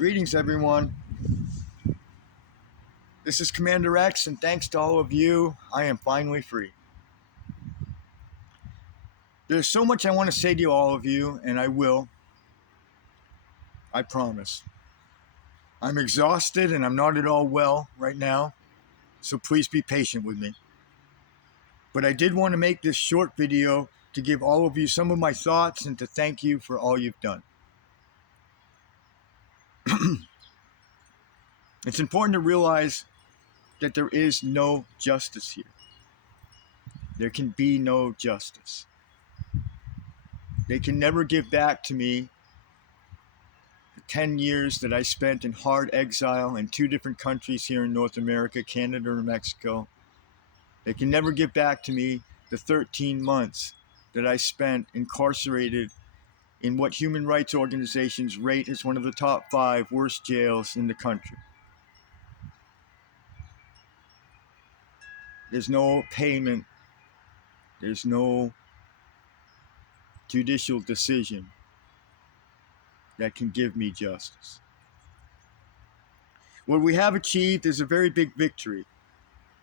Greetings, everyone. This is Commander X, and thanks to all of you, I am finally free. There's so much I want to say to all of you, and I will. I promise. I'm exhausted, and I'm not at all well right now, so please be patient with me. But I did want to make this short video to give all of you some of my thoughts and to thank you for all you've done. It's important to realize that there is no justice here. There can be no justice. They can never give back to me the 10 years that I spent in hard exile in 2 different countries here in North America, Canada and Mexico. They can never give back to me the 13 months that I spent incarcerated in what human rights organizations rate as one of the top 5 worst jails in the country. There's no payment. There's no judicial decision that can give me justice. What we have achieved is a very big victory.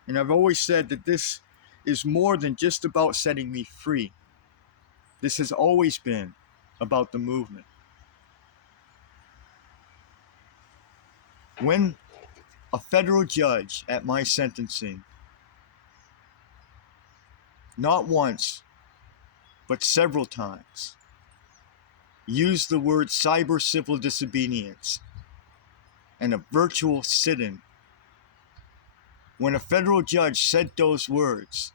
And I've always said that this is more than just about setting me free. This has always been about the movement. When a federal judge at my sentencing, not once, but several times, used the word cyber civil disobedience and a virtual sit-in, when a federal judge said those words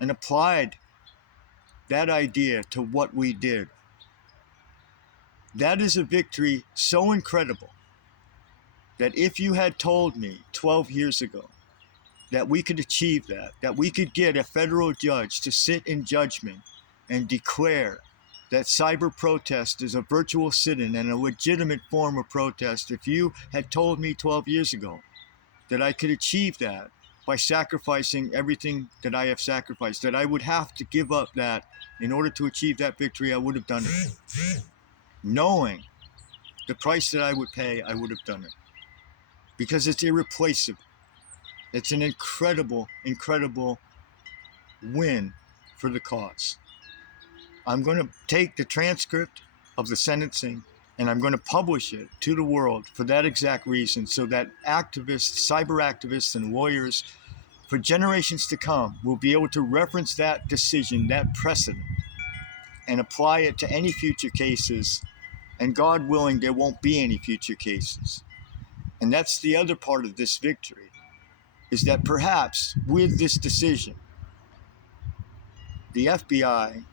and applied that idea to what we did, that is a victory so incredible that if you had told me 12 years ago that we could achieve that we could get a federal judge to sit in judgment and declare that cyber protest is a virtual sit-in and a legitimate form of protest, if you had told me 12 years ago that I could achieve that by sacrificing everything that I have sacrificed, that I would have to give up that in order to achieve that victory, I would have done it. Knowing the price that I would pay, I would have done it. Because it's irreplaceable. It's an incredible, incredible win for the cause. I'm going to take the transcript of the sentencing and I'm going to publish it to the world for that exact reason, so that activists, cyber activists and lawyers for generations to come will be able to reference that decision, that precedent, and apply it to any future cases. And God willing, there won't be any future cases. And that's the other part of this victory, is that perhaps with this decision, the FBI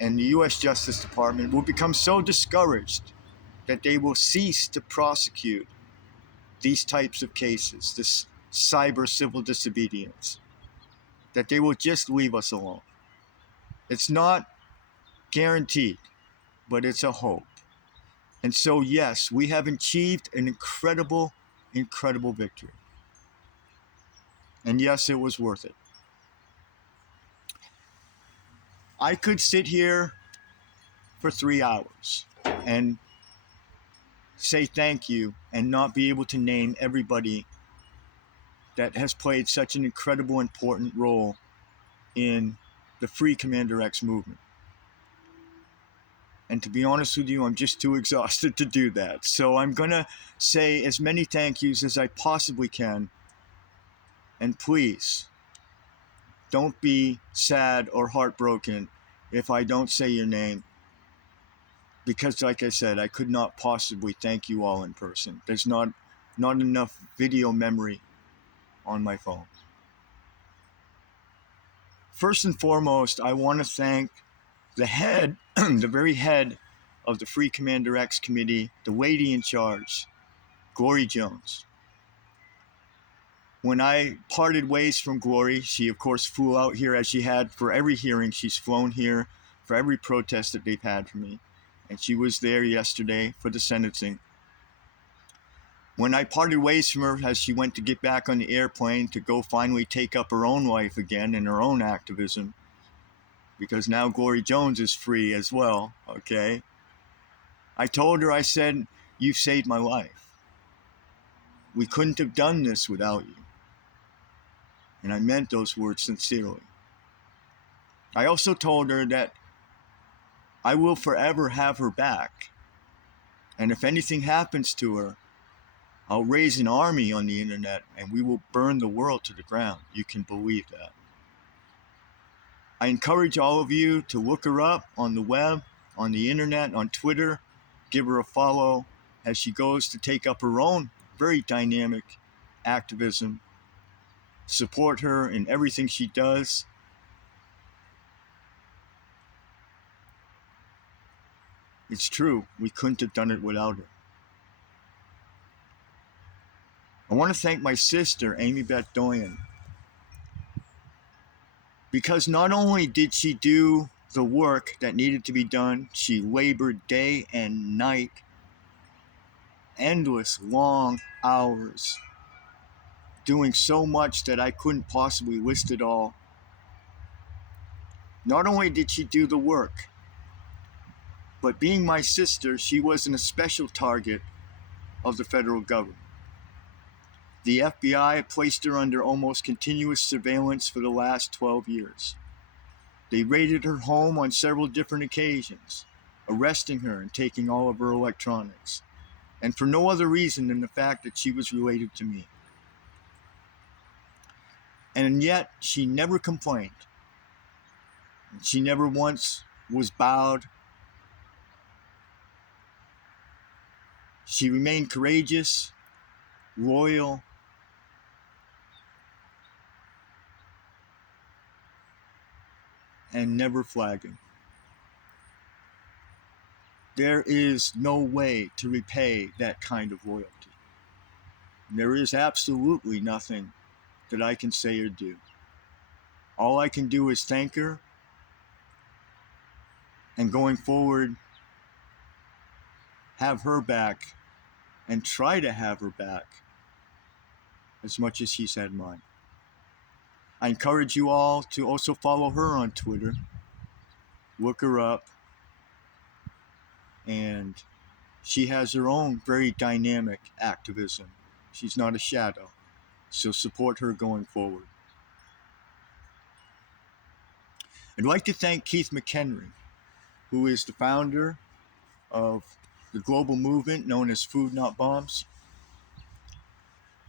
and the U.S. Justice Department will become so discouraged that they will cease to prosecute these types of cases, this cyber civil disobedience, that they will just leave us alone. It's not guaranteed, but it's a hope. And so, yes, we have achieved an incredible, incredible victory. And yes, it was worth it. I could sit here for 3 hours and say thank you and not be able to name everybody that has played such an incredible, important role in the Free Commander X movement. And to be honest with you, I'm just too exhausted to do that. So I'm going to say as many thank yous as I possibly can. And please, don't be sad or heartbroken if I don't say your name. Because like I said, I could not possibly thank you all in person. There's not enough video memory on my phone. First and foremost, I want to thank the head, the very head of the Free Commander X committee, the lady in charge, Glory Jones. When I parted ways from Glory, she of course flew out here, as she had for every hearing. She's flown here for every protest that they've had for me. And she was there yesterday for the sentencing. When I parted ways from her as she went to get back on the airplane to go finally take up her own life again and her own activism, because now Glory Jones is free as well, okay? I told her, I said, "You've saved my life." We couldn't have done this without you. And I meant those words sincerely. I also told her that I will forever have her back. And if anything happens to her, I'll raise an army on the internet and we will burn the world to the ground. You can believe that. I encourage all of you to look her up on the web, on the internet, on Twitter. Give her a follow as she goes to take up her own very dynamic activism. Support her in everything she does. It's true, we couldn't have done it without her. I want to thank my sister, Amy Beth Doyen, because not only did she do the work that needed to be done, she labored day and night, endless long hours, doing so much that I couldn't possibly list it all. Not only did she do the work, but being my sister, she wasn't a special target of the federal government. The FBI placed her under almost continuous surveillance for the last 12 years. They raided her home on several different occasions, arresting her and taking all of her electronics, and for no other reason than the fact that she was related to me. And yet, she never complained. She never once was bowed. She remained courageous, loyal, and never flagging. There is no way to repay that kind of loyalty. There is absolutely nothing that I can say or do. All I can do is thank her, and going forward, have her back and try to have her back as much as she's had mine. I encourage you all to also follow her on Twitter. Look her up. And she has her own very dynamic activism. She's not a shadow. So support her going forward. I'd like to thank Keith McHenry, who is the founder of the global movement known as Food Not Bombs.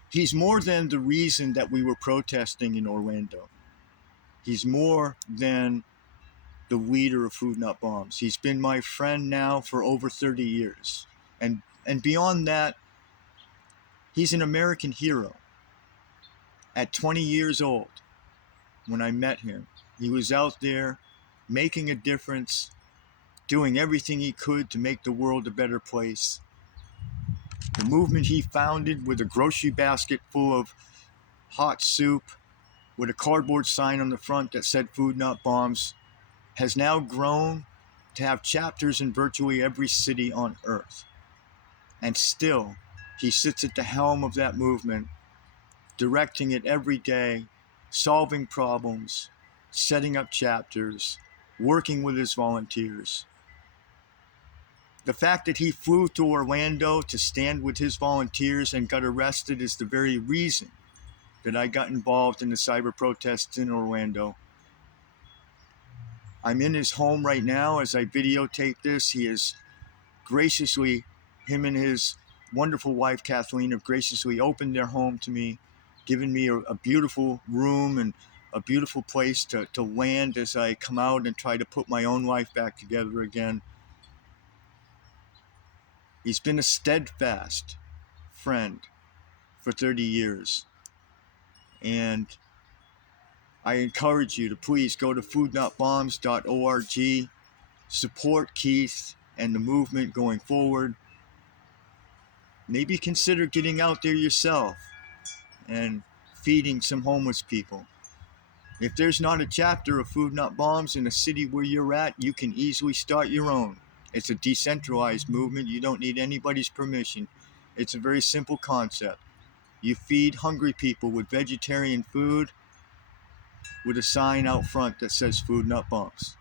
He's more than the reason that we were protesting in Orlando. He's more than the leader of Food Not Bombs. He's been my friend now for over 30 years. And beyond that, he's an American hero. At 20 years old, when I met him, he was out there making a difference, doing everything he could to make the world a better place. The movement he founded with a grocery basket full of hot soup with a cardboard sign on the front that said Food Not Bombs has now grown to have chapters in virtually every city on earth. And still, he sits at the helm of that movement, directing it every day, solving problems, setting up chapters, working with his volunteers. The fact that he flew to Orlando to stand with his volunteers and got arrested is the very reason that I got involved in the cyber protests in Orlando. I'm in his home right now as I videotape this. He is graciously, him and his wonderful wife Kathleen have graciously opened their home to me, given me a beautiful room and a beautiful place to land as I come out and try to put my own life back together again. He's been a steadfast friend for 30 years. And I encourage you to please go to foodnotbombs.org, support Keith and the movement going forward. Maybe consider getting out there yourself and feeding some homeless people. If there's not a chapter of Food Not Bombs in a city where you're at, you can easily start your own. It's a decentralized movement. You don't need anybody's permission. It's a very simple concept. You feed hungry people with vegetarian food with a sign out front that says Food Not Bombs.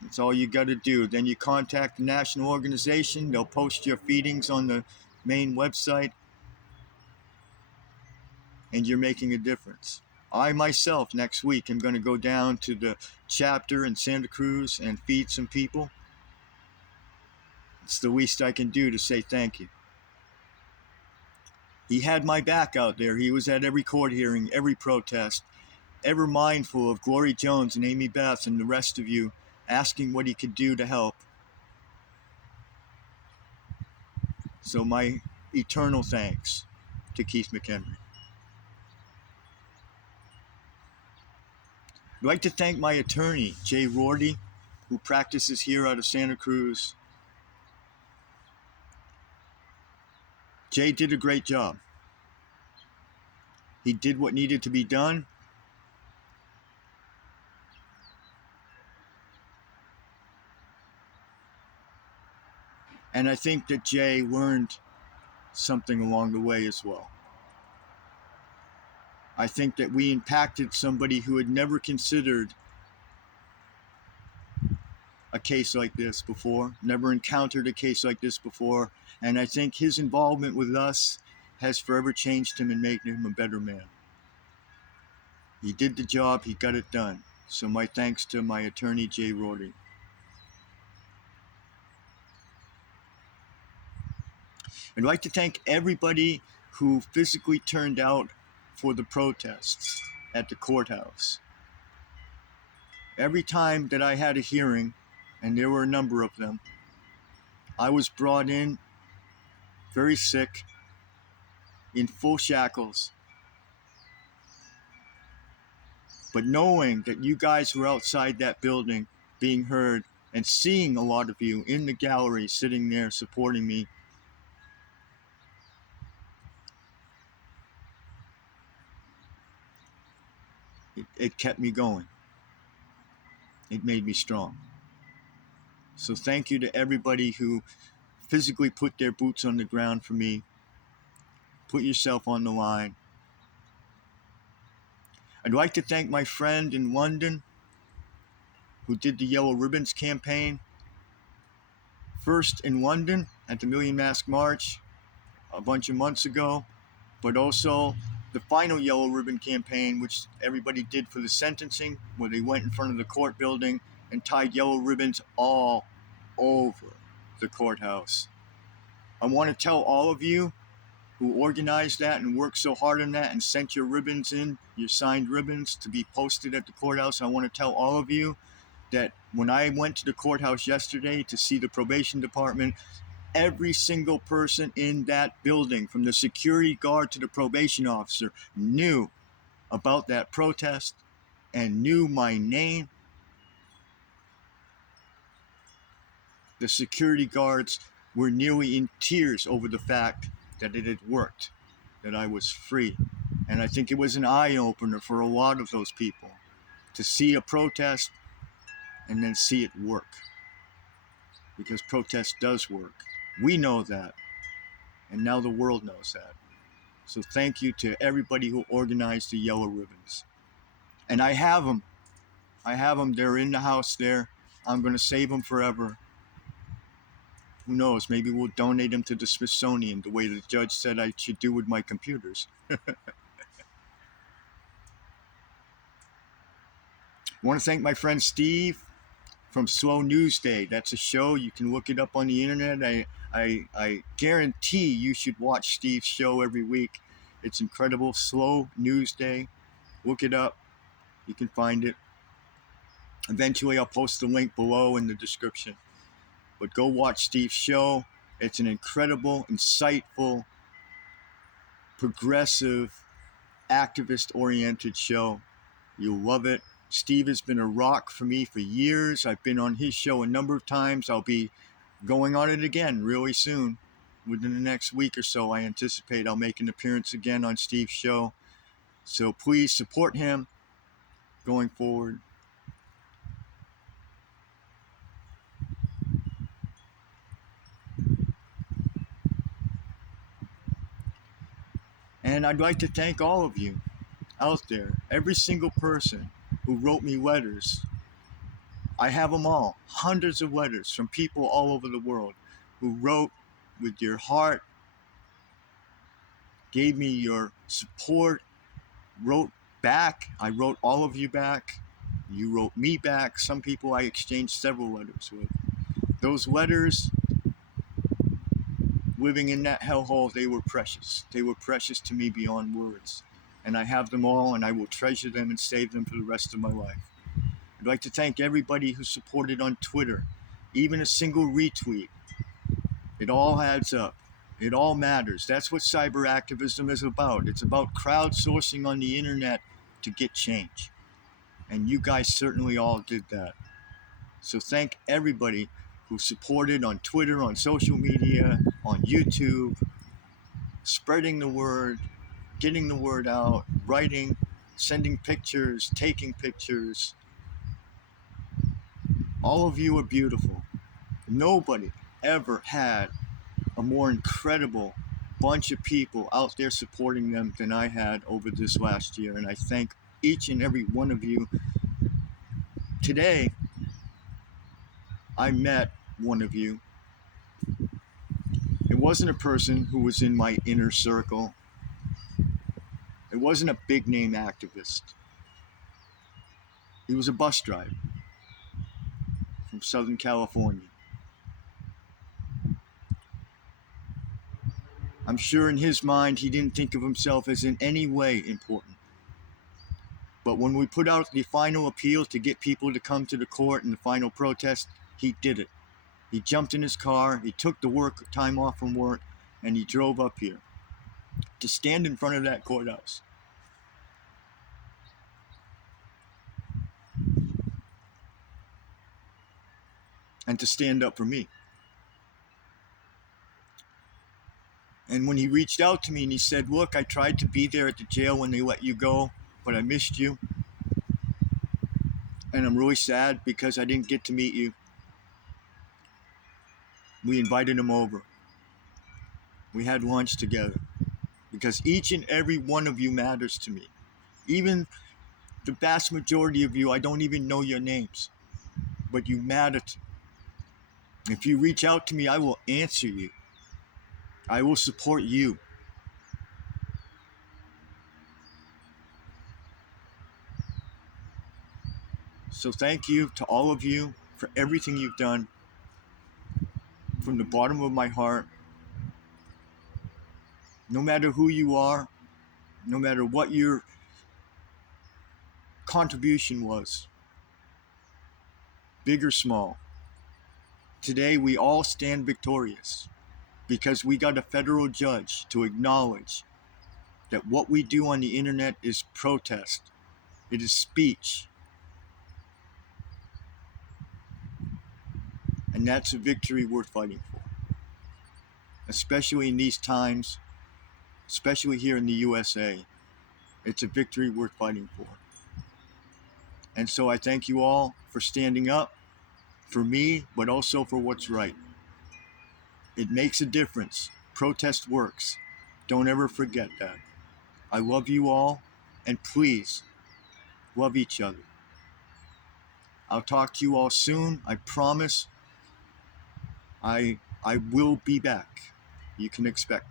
That's all you got to do. Then you contact the national organization. They'll post your feedings on the main website. and you're making a difference. I myself next week am going to go down to the chapter in Santa Cruz and feed some people. It's the least I can do to say thank you. He had my back out there. He was at every court hearing, every protest, ever mindful of Glory Jones and Amy Beth and the rest of you, asking what he could do to help. So my eternal thanks to Keith McHenry. I'd like to thank my attorney, Jay Rorty, who practices here out of Santa Cruz. Jay did a great job. He did what needed to be done. And I think that Jay learned something along the way as well. I think that we impacted somebody who had never considered a case like this before, never encountered a case like this before, and I think his involvement with us has forever changed him and made him a better man. He did the job, he got it done. So my thanks to my attorney, Jay Rorty. I'd like to thank everybody who physically turned out for the protests at the courthouse. Every time that I had a hearing, and there were a number of them, I was brought in very sick, in full shackles. But knowing that you guys were outside that building being heard and seeing a lot of you in the gallery sitting there supporting me, it kept me going. It made me strong. So thank you to everybody who physically put their boots on the ground for me. Put yourself on the line. I'd like to thank my friend in London who did the Yellow Ribbons campaign. First in London at the Million Mask March a bunch of months ago, but also the final Yellow Ribbon campaign, which everybody did for the sentencing, where they went in front of the court building and tied yellow ribbons all over the courthouse. I want to tell all of you who organized that and worked so hard on that and sent your ribbons in, your signed ribbons to be posted at the courthouse. I want to tell all of you that when I went to the courthouse yesterday to see the probation department, every single person in that building, from the security guard to the probation officer, knew about that protest and knew my name. The security guards were nearly in tears over the fact that it had worked, that I was free. And I think it was an eye-opener for a lot of those people to see a protest and then see it work. Because protest does work. We know that. And now the world knows that. So thank you to everybody who organized the Yellow Ribbons. And I have them. They're in the house there. I'm going to save them forever. Who knows? Maybe we'll donate them to the Smithsonian the way the judge said I should do with my computers. I want to thank my friend Steve from Slow News Day. That's a show. You can look it up on the internet. I guarantee you should watch Steve's show every week. It's incredible. Slow News Day. Look it up. You can find it. Eventually, I'll post the link below in the description. But go watch Steve's show. It's an incredible, insightful, progressive, activist-oriented show. You'll love it. Steve has been a rock for me for years. I've been on his show a number of times. I'll be going on it again really soon. Within the next week or so, I anticipate I'll make an appearance again on Steve's show. So please support him going forward. And I'd like to thank all of you out there, every single person who wrote me letters. I have them all, hundreds of letters from people all over the world who wrote with your heart, gave me your support, wrote back. I wrote all of you back. You wrote me back. Some people I exchanged several letters with. Those letters, living in that hellhole, they were precious. They were precious to me beyond words. And I have them all, and I will treasure them and save them for the rest of my life. I'd like to thank everybody who supported on Twitter. Even a single retweet. It all adds up. It all matters. That's what cyber activism is about. It's about crowdsourcing on the internet to get change. And you guys certainly all did that. So thank everybody who supported on Twitter, on social media, on YouTube, spreading the word, getting the word out, writing, sending pictures, taking pictures. All of you are beautiful. Nobody ever had a more incredible bunch of people out there supporting them than I had over this last year. And I thank each and every one of you. Today, I met one of you. It wasn't a person who was in my inner circle. It wasn't a big name activist. He was a bus driver from Southern California. I'm sure in his mind he didn't think of himself as in any way important. But when we put out the final appeal to get people to come to the court in the final protest, he did it. He jumped in his car, he took the time off from work, and he drove up here to stand in front of that courthouse. And to stand up for me. And when he reached out to me and he said, look, I tried to be there at the jail when they let you go, but I missed you. And I'm really sad because I didn't get to meet you. We invited him over. We had lunch together because each and every one of you matters to me. Even the vast majority of you, I don't even know your names, but you matter to me. If you reach out to me, I will answer you. I will support you. So thank you to all of you for everything you've done from the bottom of my heart. No matter who you are, no matter what your contribution was, big or small, today we all stand victorious because we got a federal judge to acknowledge that what we do on the internet is protest. It is speech. And that's a victory worth fighting for. Especially in these times, especially here in the USA, it's a victory worth fighting for. And so I thank you all for standing up for me, but also for what's right. It makes a difference. Protest works. Don't ever forget that. I love you all, and please love each other. I'll talk to you all soon. I promise. I will be back. You can expect.